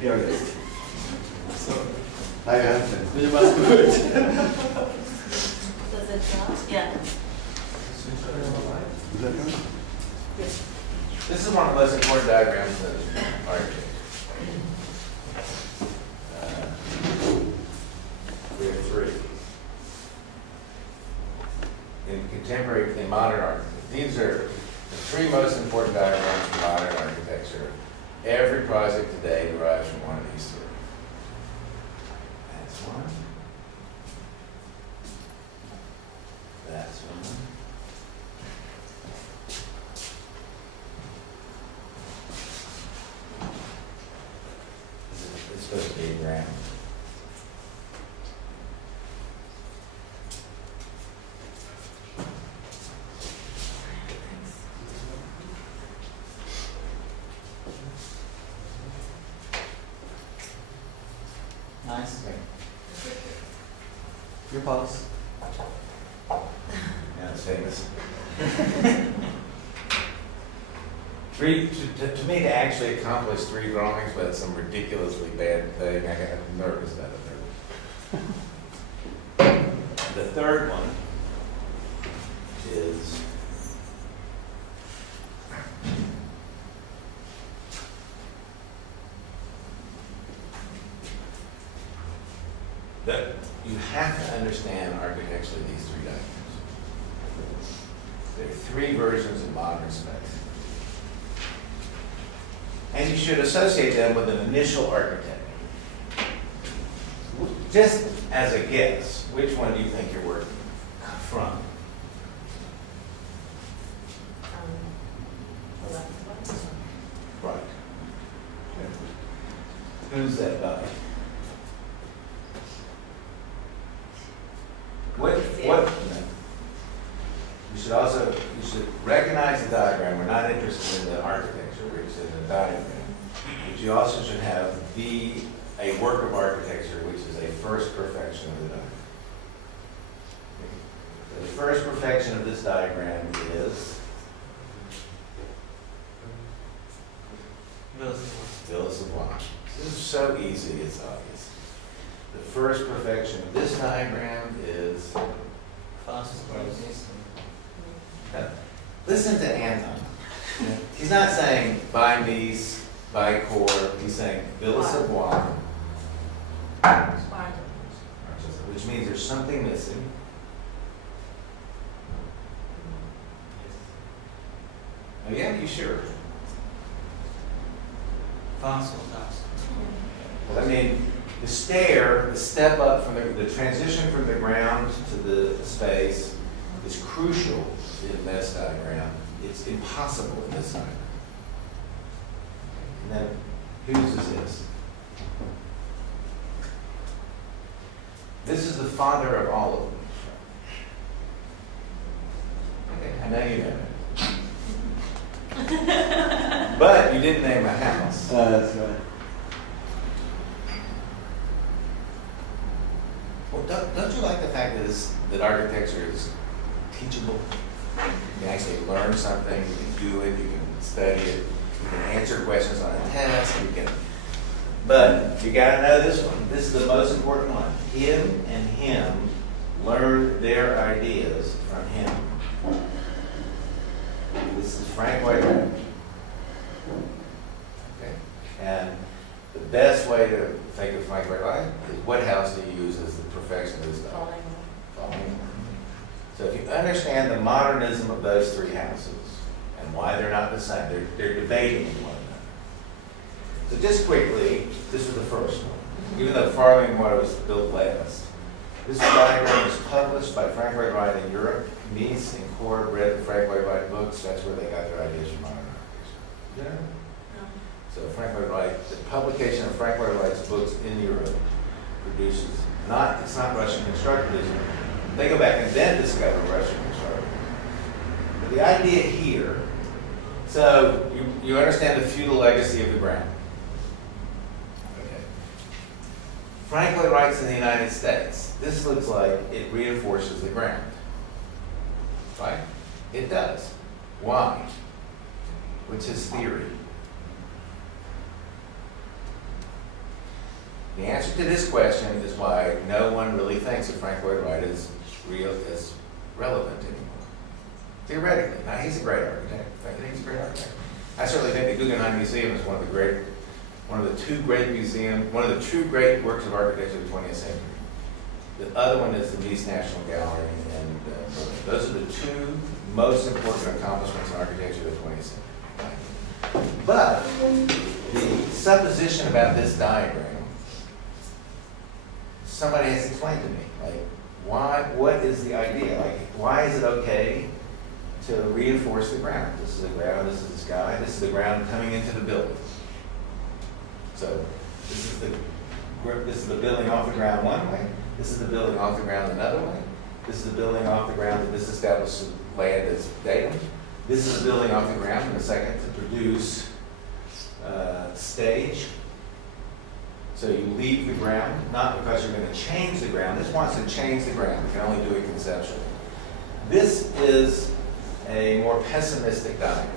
Ja, jetzt. So. Naja, Bin ich was gehört? Does it sound? Yeah. This is one of the most important diagrams in architecture. We have three. In modern architecture. These are the three most important diagrams in modern architecture. Every project today derives from one of these three. That's one. That's one. It's supposed to be a ground. Nice. Okay. Your pulse. Yeah, it's famous. To me, to actually accomplish three drawings with some ridiculously bad thing, I got nervous about it. The third one is that you have to understand architecturally these three diagrams. There are three versions of modern space. And you should associate them with an initial architect. Just as a guess, which one do you think you're working from? The left one. Right. Who's that by? What? You should recognize the diagram. We're not interested in the architecture, we're interested in the diagram. But you also should have a work of architecture, which is a first perfection of the diagram. The first perfection of this diagram is Villa Sublime. This is so easy, it's obvious. The first perfection of this diagram is listen to Anton. He's not saying by Mies, by Core, he's saying Villa Sublime, which means there's something missing. Oh yeah, you sure? Fossil. Well, I mean, the step up from the transition from the ground to the space is crucial in this diagram. It's impossible in this diagram. And then, whose is this? This is the father of all of them. Okay, I know you know it. But you didn't name a house. That's right. Well, don't you like the fact that architecture is teachable? You can actually learn something, you can do it, you can study it, you can answer questions on a test, but you gotta know this one. This is the most important one. Him and him learned their ideas from him. This is Frank Lloyd Wright. Okay. And the best way to think of Frank Lloyd Wright is what house do you use as the perfection of this diagram? Falling. So if you understand the modernism of those three houses and why they're not the same, they're debating one another. So just quickly, this was the first one. Even though Farley and Water was built last, this diagram was published by Frank Lloyd Wright in Europe. Mies and Core read the Frank Lloyd Wright books. That's where they got their ideas from modern architecture. So Frank Lloyd Wright, the publication of Frank Lloyd Wright's books in Europe produces it's not Russian constructivism. They go back and then discover Russian constructivism. But the idea here, so you understand the feudal legacy of the ground. Okay. Frank Lloyd Wright's in the United States. This looks like it reinforces the ground. Right? It does. Why? What's his theory? The answer to this question is why no one really thinks that Frank Lloyd Wright is relevant anymore. Theoretically, now he's a great architect. I think he's a great architect. I certainly think the Guggenheim Museum is one of the two great museums, one of the true great works of architecture of the 20th century. The other one is the Nice National Gallery, and those are the two most important accomplishments in architecture of the 20th century. But the supposition about this diagram, somebody has explained to me, like, what is the idea? Like, why is it okay to reinforce the ground? This is the ground, this is the sky, this is the ground coming into the building. So this is the building off the ground one way, this is the building off the ground another way, this is the building off the ground that this established land as datum, this is the building off the ground in a second to produce stage. So you leave the ground, not because you're going to change the ground. This wants to change the ground. You can only do it conceptually. This is a more pessimistic diagram.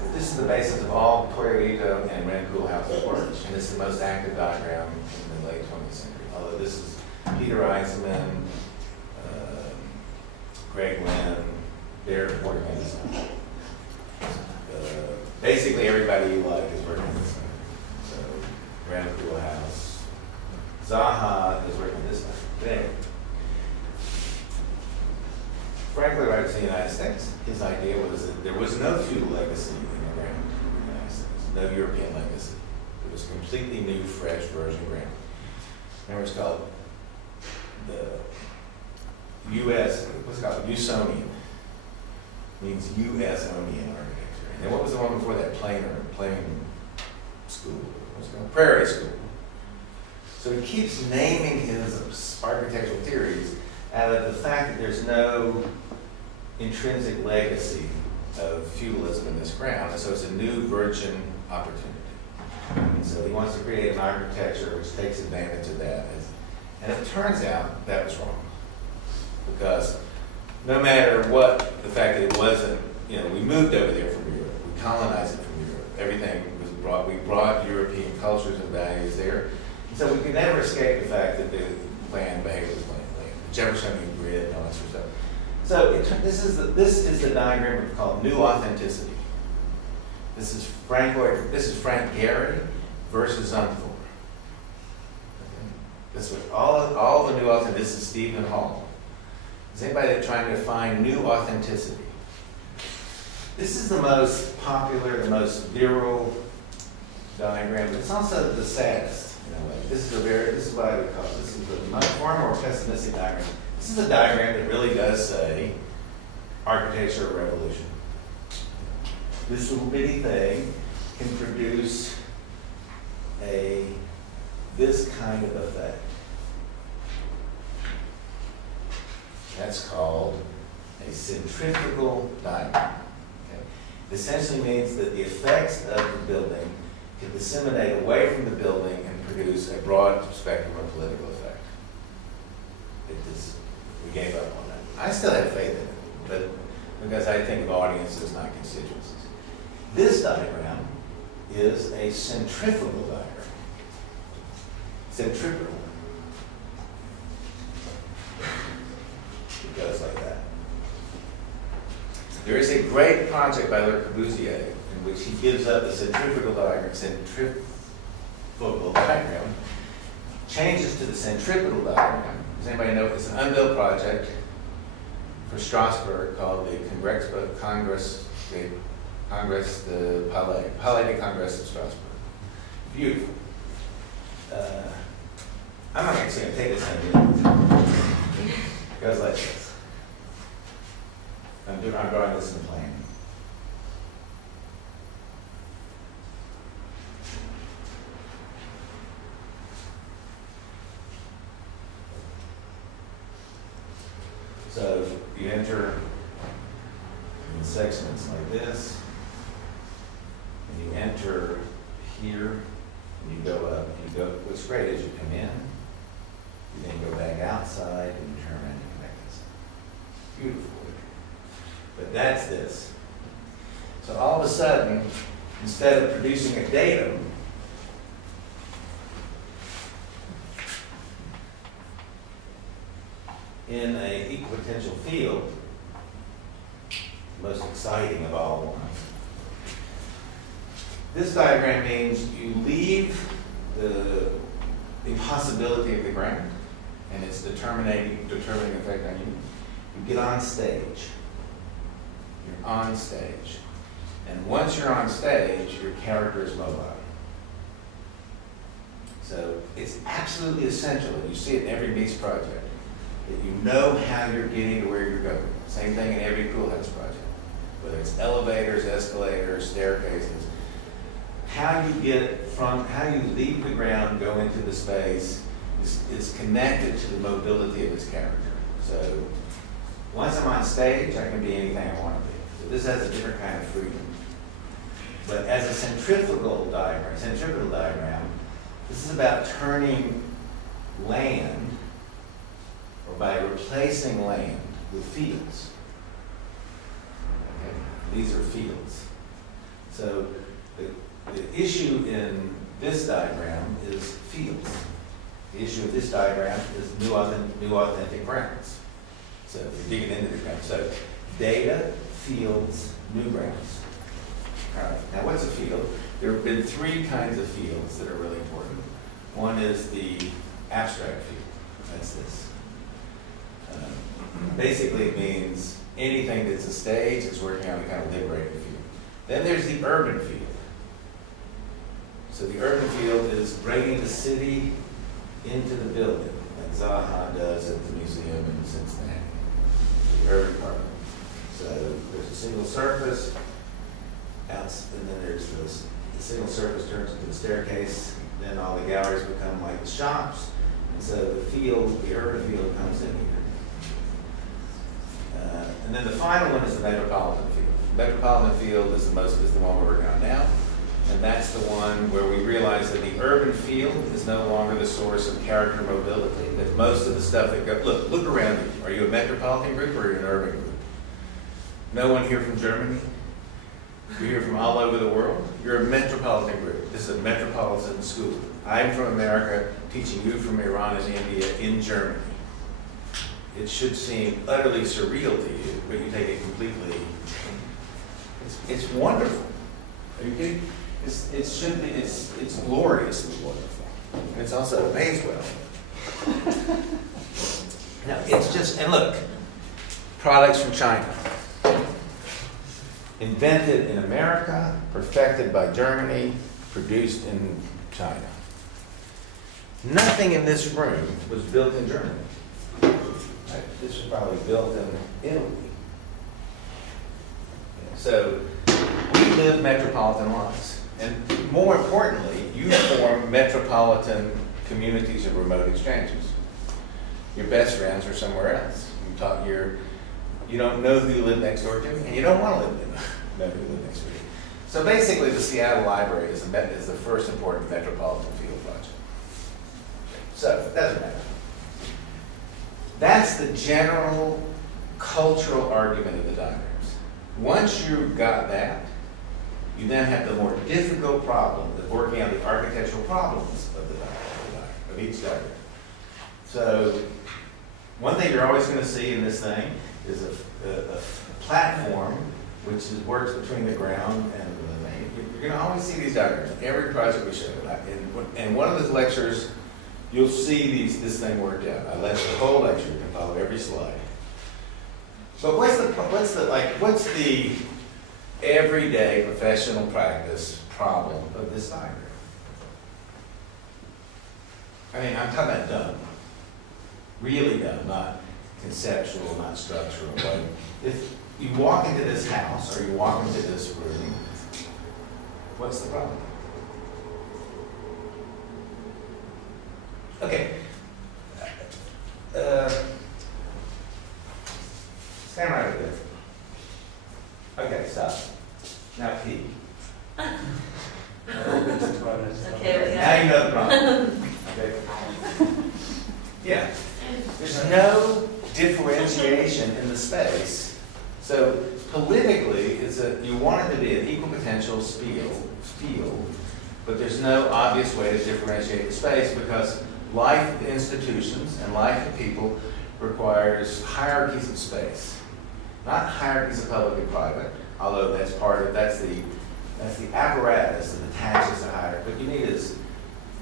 But this is the basis of all Toyo and Ren Koolhaas's work, and this is the most active diagram in the late 20th century. Although this is Peter Eisenman, Greg Lynn, they're working on this. Basically, everybody you like is working on this. So, Ren Koolhaas, Zaha is working on this thing. Frank Lloyd Wright was in the United States. His idea was that there was no feudal legacy in the ground in the United States, no European legacy. It was a completely new, fresh version of ground. Remember, it's called the U.S., what's it called? Usonian. Means U.S.-onian architecture. And then what was the one before that? Plain school. What's it called? Prairie school. So he keeps naming his architectural theories out of the fact that there's no intrinsic legacy of feudalism in this ground, and so it's a new virgin opportunity. And so he wants to create an architecture which takes advantage of that. And it turns out that was wrong. Because no matter what, the fact that it wasn't, we moved over there from Europe, we colonized it from Europe, everything was brought, we brought European cultures and values there. And so we could never escape the fact that the land behaved as land. The Jeffersonian grid and all that sort of stuff. So this is the diagram called new authenticity. This is Frank Gehry versus Zumthor. Okay. This was all the new authenticity. This is Stephen Hall. Is anybody trying to find new authenticity? This is the most popular, the most virile diagram, but it's also the saddest. This is what I would call it. This is a far more pessimistic diagram. This is a diagram that really does say architecture revolution. This little bitty thing can produce this kind of effect. That's called a centrifugal diagram. Okay? It essentially means that the effects of the building can disseminate away from the building and produce a broad spectrum of political effect. We gave up on that. I still have faith in it, but because I think of audiences, not constituencies. This diagram is a centrifugal diagram. Centrifugal. It goes like that. There is a great project by Le Corbusier in which he gives up the centrifugal diagram, changes to the centripetal diagram. Does anybody know it's an unbuilt project for Strasbourg called the Palais de Congrès of Strasbourg. Beautiful. I'm not actually going to take this thing. It goes like this. I'm drawing this in the plan. So you enter in sections like this, and you enter here, and you go up, what's great is you come in, you then go back outside, and you turn around and come back inside. Beautiful. But that's this. So all of a sudden, instead of producing a datum, in an equipotential field, most exciting of all ones. This diagram means you leave the impossibility of the ground and its determining effect on you. You get on stage. You're on stage. And once you're on stage, your character is mobile. So it's absolutely essential, and you see it in every Meets project, that you know how you're getting to where you're going. Same thing in every pool house project, whether it's elevators, escalators, staircases. How you get from, how you leave the ground, go into the space, is connected to the mobility of its character. So once I'm on stage, I can be anything I want to be. So this has a different kind of freedom. But as a centrifugal diagram, this is about turning land, or by replacing land with fields. Okay? These are fields. So the issue in this diagram is fields. The issue of this diagram is new authentic grounds. So if you're digging into the ground, so data, fields, new grounds. All right, now what's a field? There have been three kinds of fields that are really important. One is the abstract field, that's this. Basically it means anything that's a stage is working on a kind of liberated field. Then there's the urban field. So the urban field is bringing the city into the building, like Zaha does at the museum in Cincinnati, the urban part. So there's a single surface, and then there's this, the single surface turns into the staircase, then all the galleries become like the shops, and so the field, the urban field comes in here. And then the final one is the metropolitan field. The metropolitan field is the one we're working on now. And that's the one where we realize that the urban field is no longer the source of character mobility, that most of the stuff that goes, look around you. Are you a metropolitan group or are you an urban group? No one here from Germany? You're here from all over the world? You're a metropolitan group. This is a metropolitan school. I'm from America, teaching you from Iran and India in Germany. It should seem utterly surreal to you, but you take it completely. It's wonderful. Are you kidding? It's gloriously wonderful. And it's also pays well. Now, it's just, and look, products from China. Invented in America, perfected by Germany, produced in China. Nothing in this room was built in Germany. This was probably built in Italy. So we live metropolitan lives. And more importantly, you form metropolitan communities of remote exchanges. Your best friends are somewhere else. You don't know who you live next door to, and you don't want to know who you live next door to. So basically, the Seattle Library is the first important metropolitan field project. So, it doesn't matter. That's the general cultural argument of the diagrams. Once you've got that, you then have the more difficult problem of working out the architectural problems of the diagram, of each diagram. So, one thing you're always going to see in this thing is a platform which works between the ground and the thing. You're going to always see these diagrams in every project we show. In one of the lectures, you'll see this thing worked out. I let the whole lecture, you can follow every slide. But what's the everyday professional practice problem of this diagram? I mean, I'm talking about dumb. Really dumb, not conceptual, not structural. Like if you walk into this house or you walk into this room, what's the problem? Okay. Stand right over there. Okay, stop. Now pee. Okay, Now you know the problem. Okay. Yeah. There's no differentiation in the space. So politically, you want it to be an equal potential field, but there's no obvious way to differentiate the space because life of institutions and life of people requires hierarchies of space. Not hierarchies of public and private, although that's part of, that's the apparatus that attaches to hierarchy. What you need is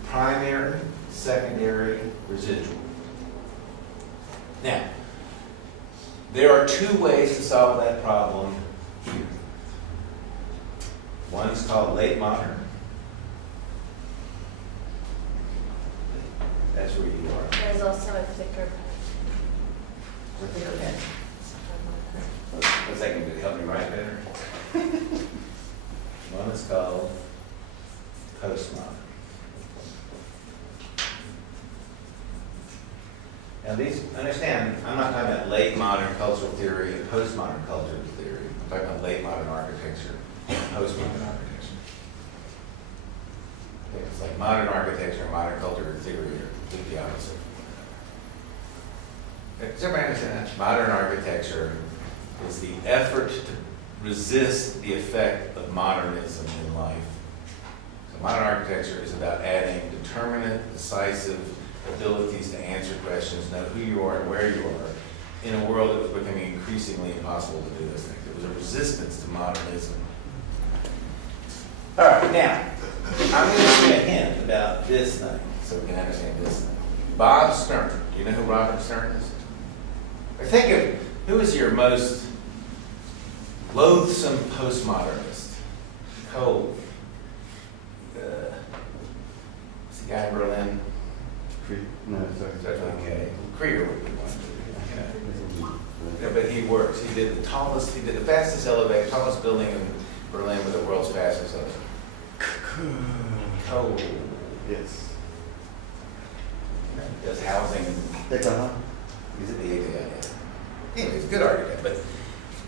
primary, secondary, residual. Now, there are two ways to solve that problem here. One is called late modern. That's where you are. There's also a thicker Okay. What's that going to do? Help me write better? One is called postmodern. Now these, understand, I'm not talking about late modern cultural theory and postmodern cultural theory. I'm talking about late modern architecture and postmodern architecture. Okay, it's like modern architecture and modern cultural theory are completely opposite. Does everybody understand that? Modern architecture is the effort to resist the effect of modernism in life. So modern architecture is about adding determinate, decisive abilities to answer questions, know who you are and where you are, in a world that was becoming increasingly impossible to do those things. It was a resistance to modernism. All right, now, I'm going to give you a hint about this thing, so we can understand this thing. Bob Stern. Do you know who Robert Stern is? Or think of who is your most loathsome postmodernist? Cold. Is the guy in Berlin? No, sorry. That's okay. Krieger would be one. Yeah, but he works. He did the fastest elevator, tallest building in Berlin with the world's fastest elevator. Cold. Yes. Does housing. He's at the ATI. Anyway, he's a good architect. But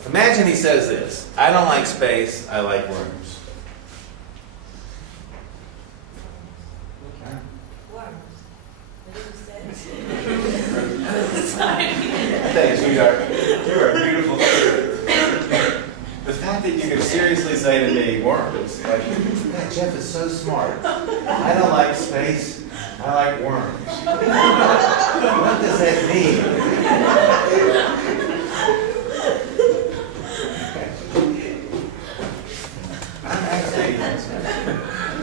imagine he says this: I don't like space, I like rooms. worms. What did you say? Sorry. Thanks, you are a beautiful spirit. The fact that you can seriously say to me, worms, like, God, Jeff is so smart. I don't like space, I like worms. What does that mean?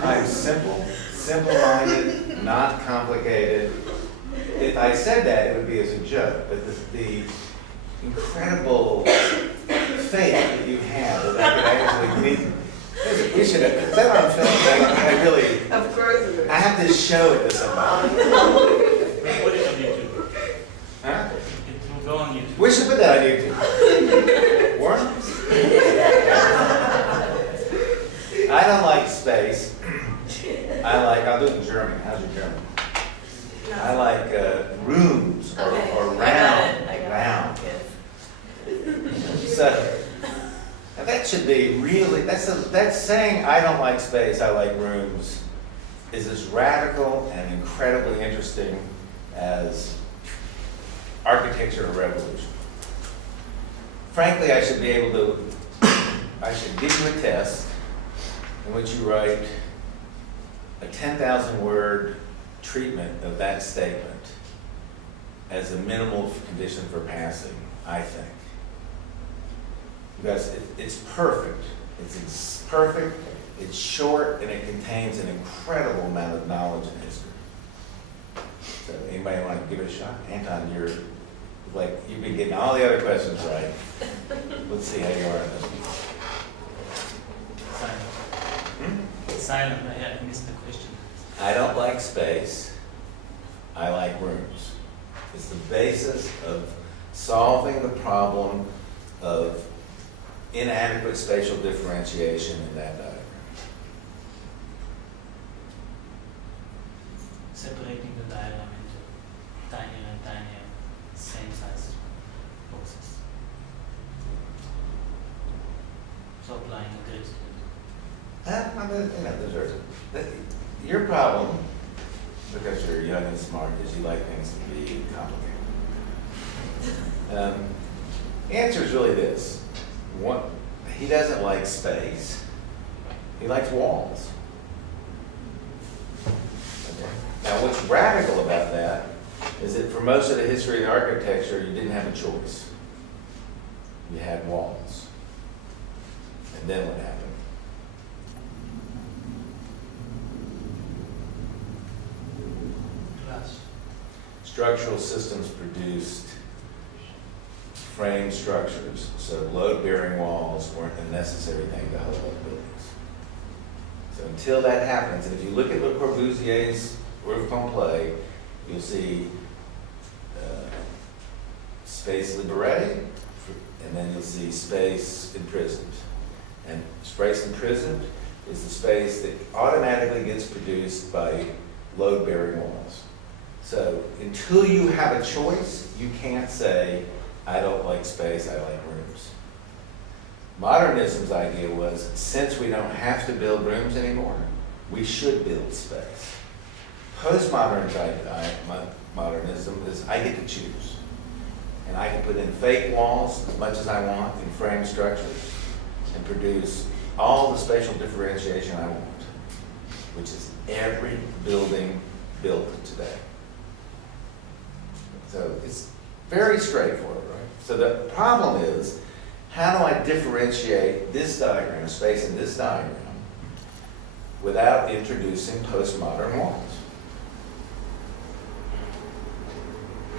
I'm simple-minded, not complicated. If I said that, it would be as a joke, but the incredible faith that you have that I could actually meet. We should have, is that on film? I really, Of course it is. I have to show it to somebody. Put it on YouTube. Huh? It will go on YouTube. We should put that on YouTube. Worms? I don't like space. I'll do it in German. How's your German? I like rooms or round. I got Round. it. Yes. So now that should be really, that's saying I don't like space, I like rooms is as radical and incredibly interesting as architecture or revolution. Frankly, I should give you a test in which you write a 10,000 word treatment of that statement as a minimal condition for passing, I think. Because it's perfect. It's perfect, it's short, and it contains an incredible amount of knowledge and history. So anybody want to give it a shot? Anton, you've been getting all the other questions right. Let's see how you are on this one. Silent. I missed the question. I don't like space, I like rooms. It's the basis of solving the problem of inadequate spatial differentiation in that diagram. Separating the diagram into tinier and tinier, same size boxes. So applying a grid. Your problem, because you're young and smart, is you like things to be complicated. The answer is really this. He doesn't like space. He likes walls. Okay. Now, what's radical about that is that for most of the history of architecture, you didn't have a choice. You had walls. And then what happened? Glass. Structural systems produced frame structures, so load-bearing walls weren't a necessary thing to hold up buildings. So until that happens, and if you look at Le Corbusier's roof complet, you'll see space libéré, and then you'll see space imprisoned. And space imprisoned is the space that automatically gets produced by load-bearing walls. So until you have a choice, you can't say, I don't like space, I like rooms. Modernism's idea was, since we don't have to build rooms anymore, we should build space. Postmodern's modernism is, I get to choose. And I can put in fake walls as much as I want in frame structures and produce all the spatial differentiation I want, which is every building built today. So it's very straightforward, right? So the problem is, how do I differentiate this diagram, space in this diagram, without introducing postmodern walls?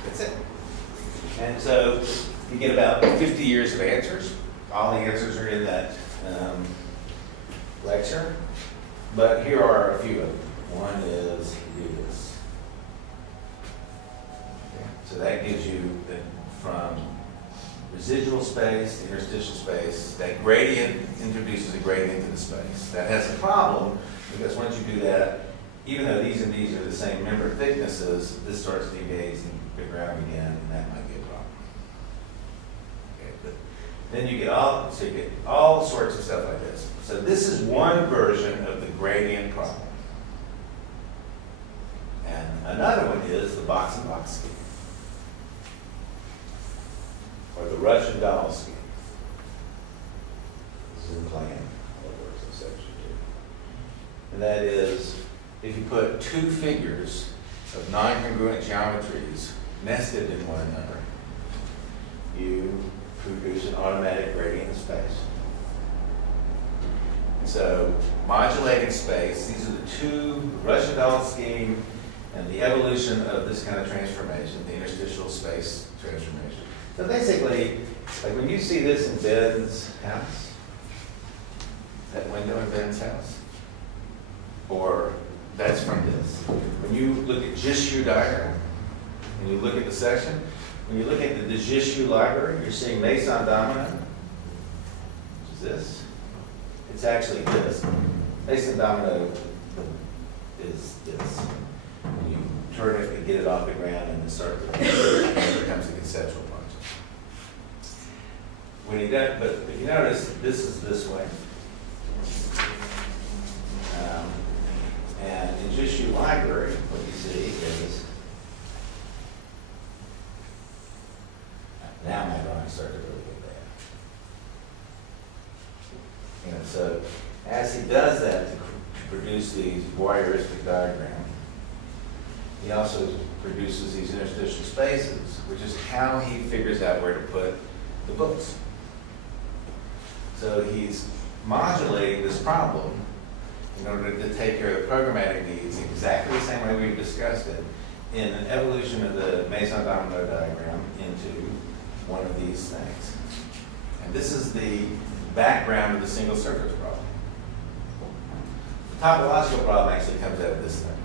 That's it. And so you get about 50 years of answers. All the answers are in that lecture. But here are a few of them. One is, do this. Okay. So that gives you from residual space to interstitial space, that gradient introduces a gradient into the space. That has a problem because once you do that, even though these and these are the same member thicknesses, this starts to engage the ground again, and that might be a problem. Okay, but then you get all sorts of stuff like this. So this is one version of the gradient problem. And another one is the box and box scheme, or the Russian doll scheme. This is in plan, all the words in section 2. And that is, if you put two figures of non-congruent geometries nested in one another, you produce an automatic gradient in space. So modulating space, these are the two, Russian doll scheme and the evolution of this kind of transformation, the interstitial space transformation. So basically, like when you see this in Ben's house, that window in Ben's house, or that's from this. When you look at Jishu diagram, and you look at the section, when you look at the Jishu library, you're seeing Mason Domino, which is this. It's actually this. Mason Domino is this. When you turn it and get it off the ground and then start it becomes a conceptual project. When he does, but if you notice, this is this way. And in Jishu library, what you see is, now my drawing started to really get bad. You know, so as he does that to produce these voyeuristic diagrams, he also produces these interstitial spaces, which is how he figures out where to put the books. So he's modulating this problem in order to take care of the programmatic needs exactly the same way we've discussed it in an evolution of the Mason Domino diagram into one of these things. And this is the background of the single surface problem. The topological problem actually comes out of this thing.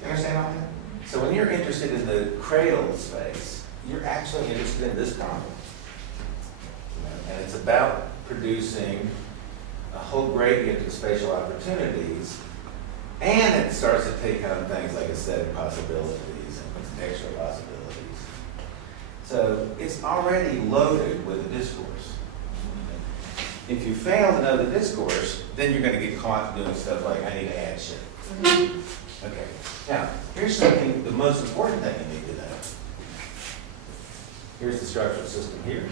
You understand all that? So when you're interested in the cradle space, you're actually interested in this problem. And it's about producing a whole gradient of spatial opportunities, and it starts to take on things like aesthetic possibilities and contextual possibilities. So it's already loaded with a discourse. If you fail to know the discourse, then you're going to get caught doing stuff like, I need to add shit. Okay, now, here's something, the most important thing you need to know. Here's the structural system here.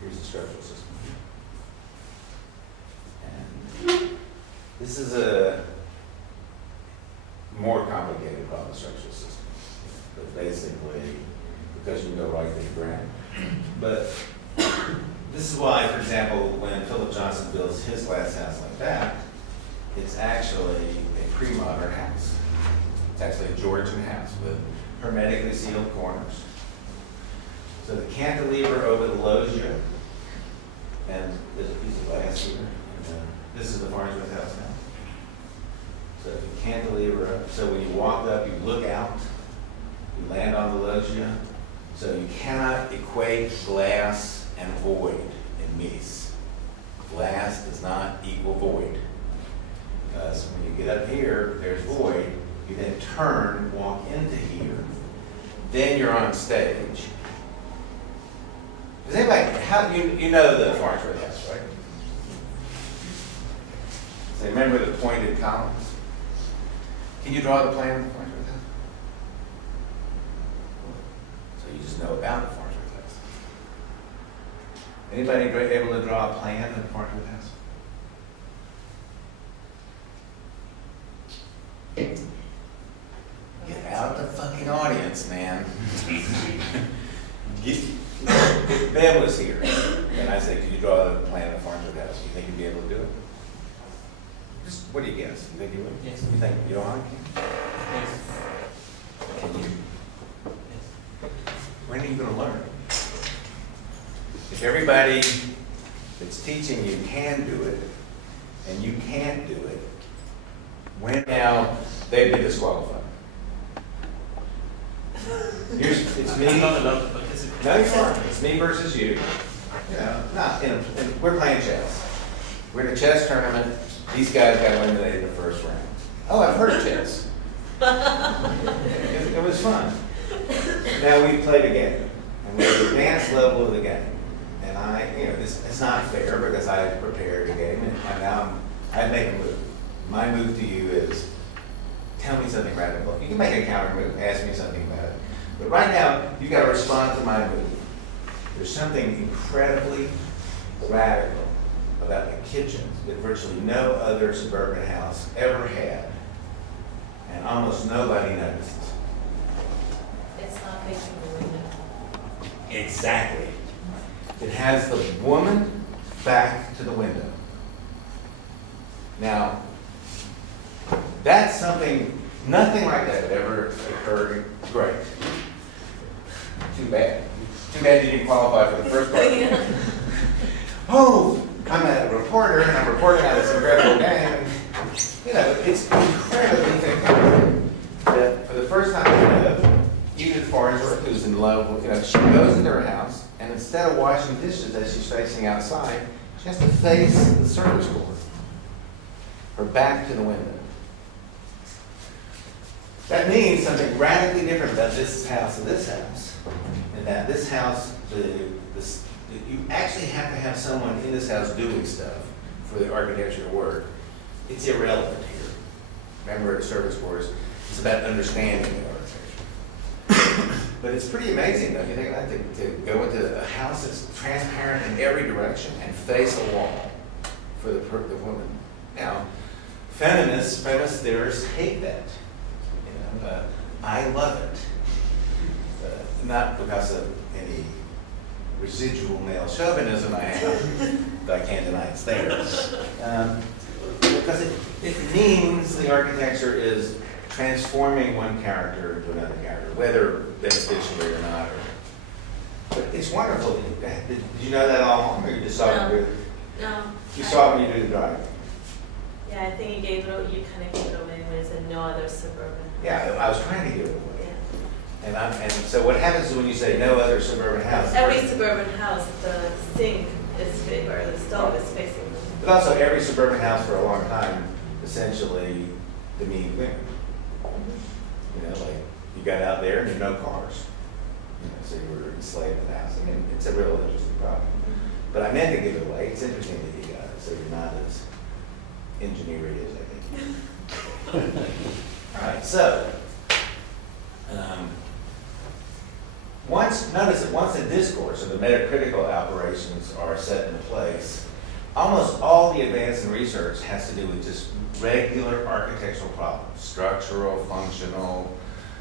Here's the structural system here. And this is the structural system. But basically, because you can go right to the ground. But this is why, for example, when Philip Johnson builds his glass house like that, it's actually a pre-modern house. It's actually a Georgian house with hermetically sealed corners. So the cantilever over the loggia, and there's a piece of glass here. And this is the Farnsworth house now. So if you cantilever up, so when you walk up, you look out, you land on the loggia. So you cannot equate glass and void in Mies. Glass does not equal void. Because when you get up here, there's void. You then turn, walk into here. Then you're on stage. Does anybody, how, you know the Farnsworth house, right? So remember the pointed columns? Can you draw the plan of the Farnsworth house? So you just know about the Farnsworth house. Anybody able to draw a plan of the Farnsworth house? Get out the fucking audience, man. Ben was here, and I said, "Could you draw the plan of the Farnsworth house? You think you'd be able to do it?" Just, what do you guess? You think you would? Yes. You think you don't? Yes. Can you? Yes. When are you going to learn? If everybody that's teaching you can do it, and you can't do it, when now they'd be disqualified. It's me. I'm not allowed to participate. No, you aren't. It's me versus you. You know, we're playing chess. We're in a chess tournament. These guys got eliminated in the first round. Oh, I've heard of chess. It was fun. Now we played a game, and we're at the advanced level of the game. And it's not fair because I prepared a game, and now I make a move. My move to you is, tell me something radical. You can make a counter move, ask me something about it. But right now, you've got to respond to my move. There's something incredibly radical about the kitchen that virtually no other suburban house ever had. And almost nobody notices. It's not facing the window. Exactly. It has the woman back to the window. Now, that's something, nothing like that had ever occurred. Great. Too bad. Too bad you didn't qualify for the first part. Oh, I'm a reporter and I'm reporting on this incredible game. You know, it's incredibly thing that for the first time Edith Farnsworth, who's in love with, she goes into her house and instead of washing dishes as she's facing outside, she has to face the service court. Her back to the window. That means something radically different about this house and this house. And that this house, you actually have to have someone in this house doing stuff for the architecture to work. It's irrelevant here. Remember, at service course, it's about understanding the architecture. But it's pretty amazing, don't you think, to go into a house that's transparent in every direction and face a wall for the woman. Now, feminist theorists hate that. I love it. Not because of any residual male chauvinism I have, but I can't deny it's there. Because it means the architecture is transforming one character into another character, whether beneficially or not. But it's wonderful. Did you know that all along, or you just saw it? No. You saw it when you did the drawing? Yeah, I think you kind of gave it away when it said no other suburban. Yeah, I was trying to give it away. Yeah. And so what happens is when you say no other suburban house. Every suburban house, the sink is or the stove is facing the But also every suburban house for a long time, essentially demeaned women. Like you got out there and there are no cars. So you were enslaved in the house. I mean, it's a real interesting problem. But I meant to give it away. It's interesting that you got it, so you're not as engineered as I think. All right, so notice that once the discourse or the metacritical operations are set in place, almost all the advance in research has to do with just regular architectural problems, structural, functional,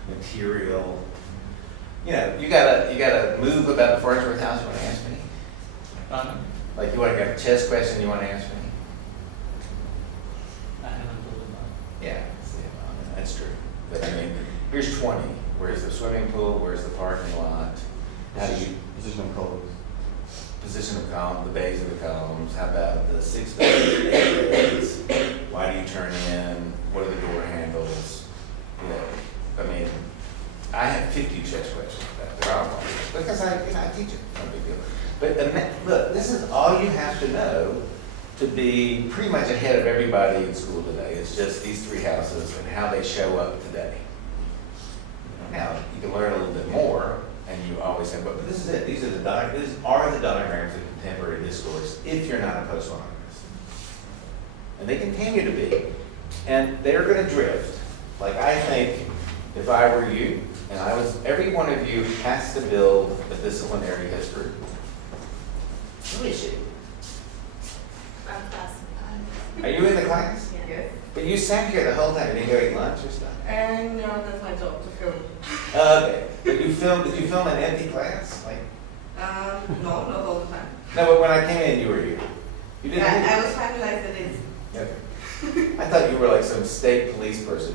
material. You know, you gotta move about the Farnsworth house. You want to ask me? Pardon? Like you want to get a chess question? You want to ask me? I haven't thought about Yeah, see, well, I mean, that's true. But I mean, here's 20. Where's the swimming pool? Where's the parking lot? How do you Position of colors. position of columns, the bays of the columns? How about the 6 bays, 8 bays? Why do you turn in? What are the door handles? You know, I mean, I have 50 chess questions about they're all wrong. Because I teach it, no big deal. But look, this is all you have to know to be pretty much ahead of everybody in school today. It's just these 3 houses and how they show up today. Now, you can learn a little bit more, and you always say, but this is it. These are the diagrams of contemporary discourse if you're not a postmodernist. And they continue to be. And they're going to drift. Like I think if I were you, and every one of you has to build a disciplinary history. Who is she? Our classmate. Are you in the class? Yes. But you sat here the whole time. You didn't go eat lunch or stuff? And no, that's my job to film. Okay. But did you film an empty class? Like, No, not all the time. no, but when I came in, you were here. You didn't. Yeah, I was finalized the days. Okay. I thought you were like some state police person.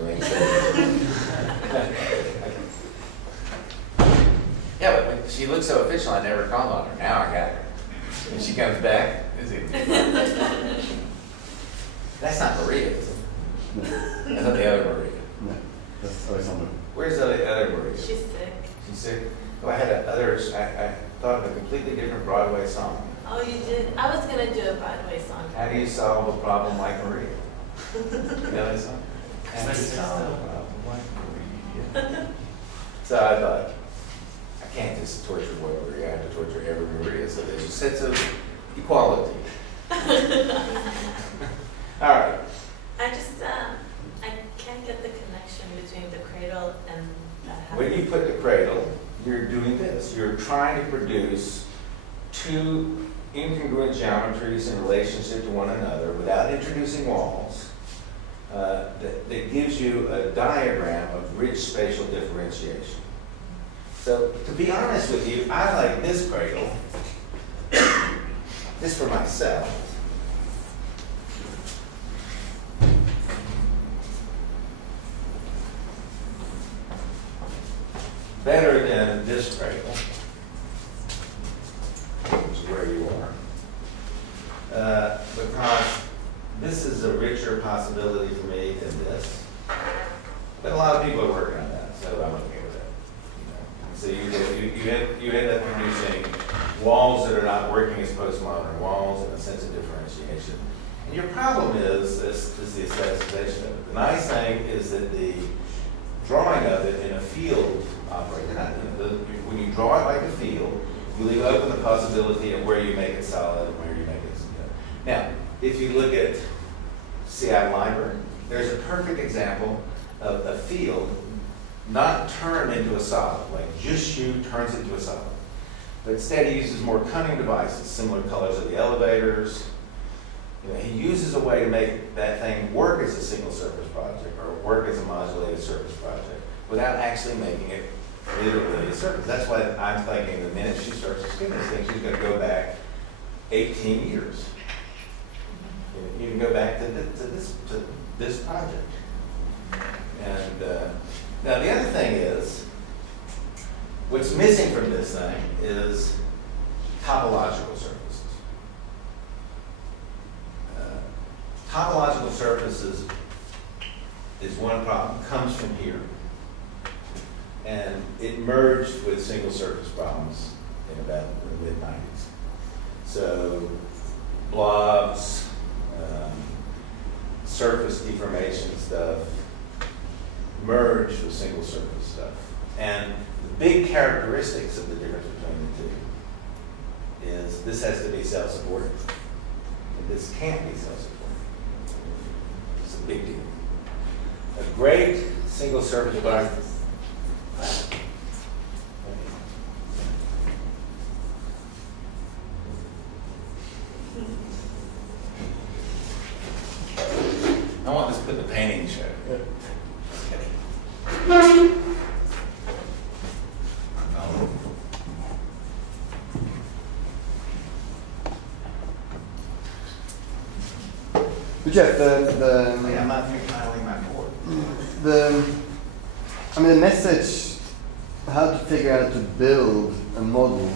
Yeah, but when she looked so official, I never called on her. Now I got her. When she comes back, is it? That's not Maria, is it? No, That's not the other Maria. no, that's Alexander. Where's the other Maria? She's sick. She's sick. Oh, I had I thought of a completely different Broadway song. Oh, you did? I was gonna do a Broadway song. How do you solve a problem like Maria? You know that song? How do you Yes. solve a problem like Maria? So I thought, I can't just torture one Maria, I have to torture every Maria, so there's a sense of equality. All right. I just, I can't get the connection between the cradle and the house. When you put the cradle, you're doing this. You're trying to produce 2 incongruent geometries in relationship to one another without introducing walls. That gives you a diagram of rich spatial differentiation. So, to be honest with you, I like this cradle, just for myself. Better than this cradle, which is where you are. Because this is a richer possibility for me than this. But a lot of people are working on that, so I'm okay with that. You know? So you end up producing walls that are not working as postmodern walls and a sense of differentiation. And your problem is the aestheticization of it. The nice thing is that the drawing of it in a field operator, when you draw it like a field, you leave open the possibility of where you make it solid and where you make it. Now, if you look at Seattle Library, there's a perfect example of a field not turned into a solid, like just shoe turns into a solid. But instead he uses more cunning devices, similar colors of the elevators. You know, he uses a way to make that thing work as a single surface project or work as a modulated surface project without actually making it literally a surface. That's why I'm thinking the minute she starts to skin this thing, she's going to go back 18 years. You can go back to this project. And now the other thing is, what's missing from this thing is topological surfaces. Topological surfaces is one problem, comes from here. And it merged with single surface problems in about the mid-90s. So blobs, surface deformation stuff, merged with single surface stuff. And the big characteristics of the difference between the two is this has to be self-supporting, and this can't be self-supporting. It's a big deal. A great single surface project. I want this to put the painting show. Okay. But Jeff, I'm not filing my board. the message, how to figure out how to build a model,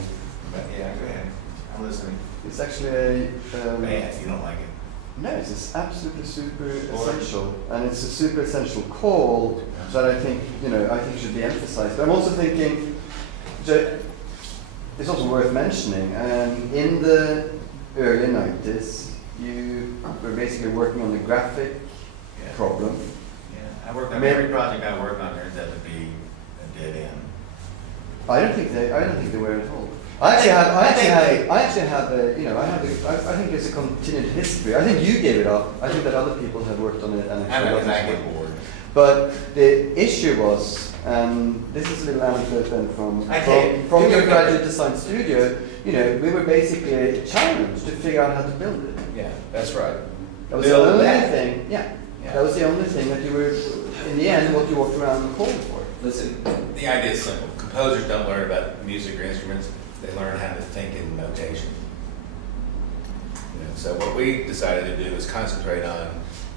But yeah, go ahead. I'm listening. it's actually a, Man, you don't like it. no, it's just absolutely super essential, and it's a super essential call that I think, I think should be emphasized. But I'm also thinking, it's also worth mentioning, in the early 90s, you were basically working on the graphic problem. Yeah, I worked on every project I worked on turns out to be a dead end. I don't think they were at all. I think it's a continued history. I think you gave it up. I think that other people had worked on it and I know, actually I got get it. bored. But the issue was, and this is a little anecdote then from your graduate design studio, we were basically challenged to figure out how to build it. Yeah, that's right. That was the only thing, that was the only thing that you were, in the end, what you walked around and called for. Listen, the idea is simple. Composers don't learn about music or instruments. They learn how to think in notation. So what we decided to do is concentrate on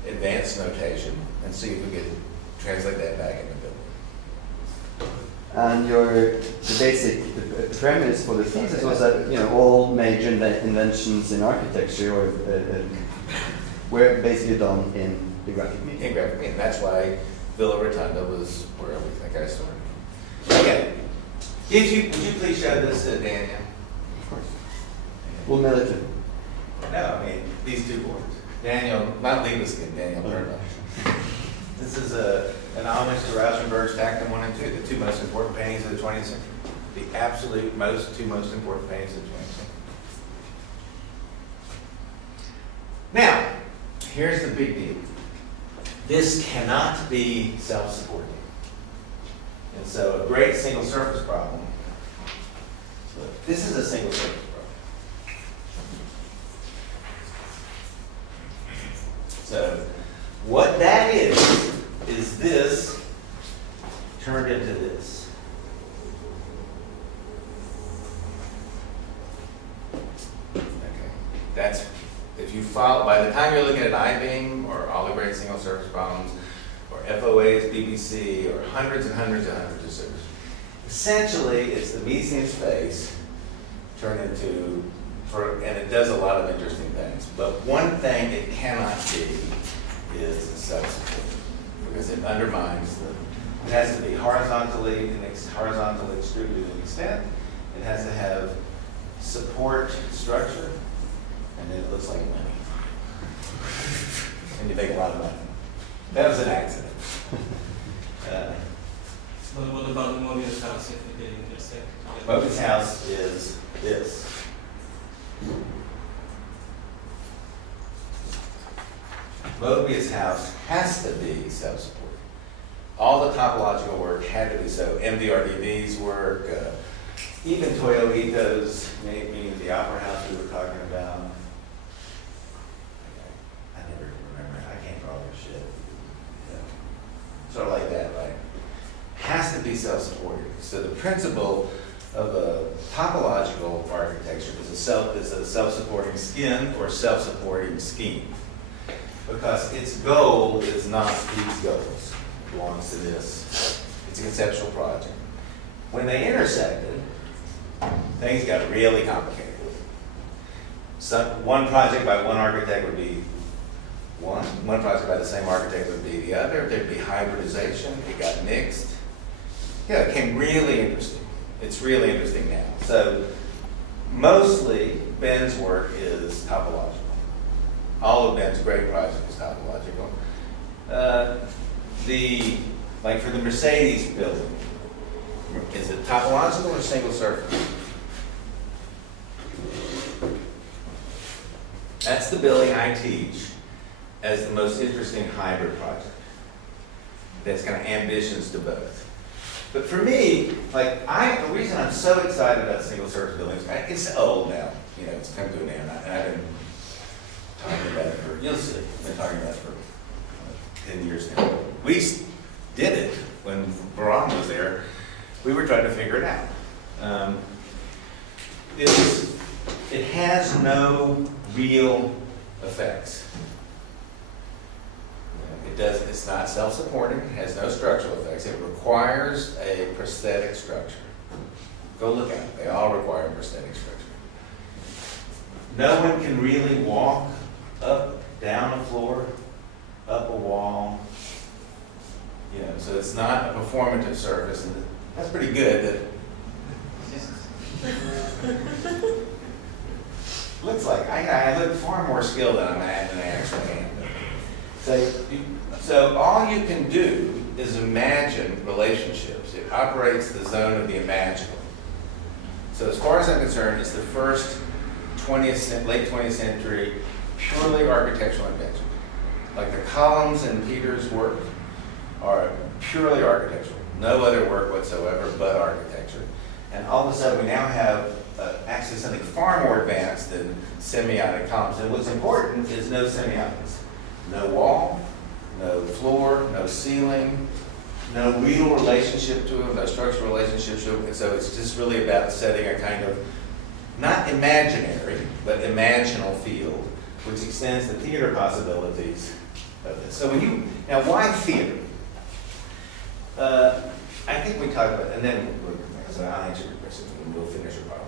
advanced notation and see if we could translate that back into building. And the basic premise for the thesis was that all major inventions in architecture were basically done in the graphic medium. In graphic medium. That's why Villa Rotunda was where we think I started. Okay. Would you please show this to Daniel? Of course. We'll mail it to him. No, I mean these two boards. Daniel, not Liebeskin, Daniel Bernbach. This is an homage to Rauschenberg's Tactum 1 and 2, the two most important paintings of the 20th century. The absolute two most important paintings of the 20th century. Now, here's the big deal. This cannot be self-supporting. And so a great single surface problem, this is a single surface problem. So what that is this turned into this. Okay, that's, if you follow, by the time you're looking at I-beam or all the great single surface problems, or FOAs, BBC, or hundreds and hundreds and hundreds of surfaces, essentially it's the Miesian space turned into, and it does a lot of interesting things. But one thing it cannot be is a substitute, because it undermines it has to be horizontally extruded to an extent. It has to have support structure, and then it looks like money. And you make a lot of money. That was an accident. What about the Mobius house if we did intersect? Mobius house is this. Mobius house has to be self-supported. All the topological work had to be so. MVRDV's work, even Toyo Ito's, maybe the opera house we were talking about. I never remember. I can't draw this shit. Sort of like that, right? Has to be self-supported. So the principle of a topological architecture is a self-supporting skin or self-supporting scheme. Because its goal is not these goals. It belongs to this. It's a conceptual project. When they intersected, things got really complicated. One project by one architect would be one project by the same architect would be the other. There'd be hybridization. It got mixed. Yeah, it became really interesting. It's really interesting now. So mosely Ben's work is topological. All of Ben's great project is topological. Like for the Mercedes building, is it topological or single surface? That's the building I teach as the most interesting hybrid project. That's got ambitions to both. But for me, the reason I'm so excited about single surface buildings, it's old now. It's come to an end. I've been talking about it you'll see, I've been talking about it for 10 years now. We did it when Baran was there. We were trying to figure it out. It has no real effects. it's not self-supporting, it has no structural effects. It requires a prosthetic structure. Go look at it. They all require a prosthetic structure. No one can really walk up, down a floor, up a wall. You know, so it's not a performative surface, and that's pretty good. That looks like I look far more skilled than I actually am. So all you can do is imagine relationships. It operates the zone of the imaginable. So as far as I'm concerned, it's the first late 20th century purely architectural invention. Like the columns in Peter's work are purely architectural. No other work whatsoever but architecture. And all of a sudden we now have actually something far more advanced than semiotic columns. And what's important is no semiotics. No wall, no floor, no ceiling, no real relationship to them, no structural relationship to them. And so it's just really about setting a kind of, not imaginary, but imaginal field, which extends the theater possibilities of this. So now why theater? I think we talked about, and then so I'll answer your question and we'll finish your problem.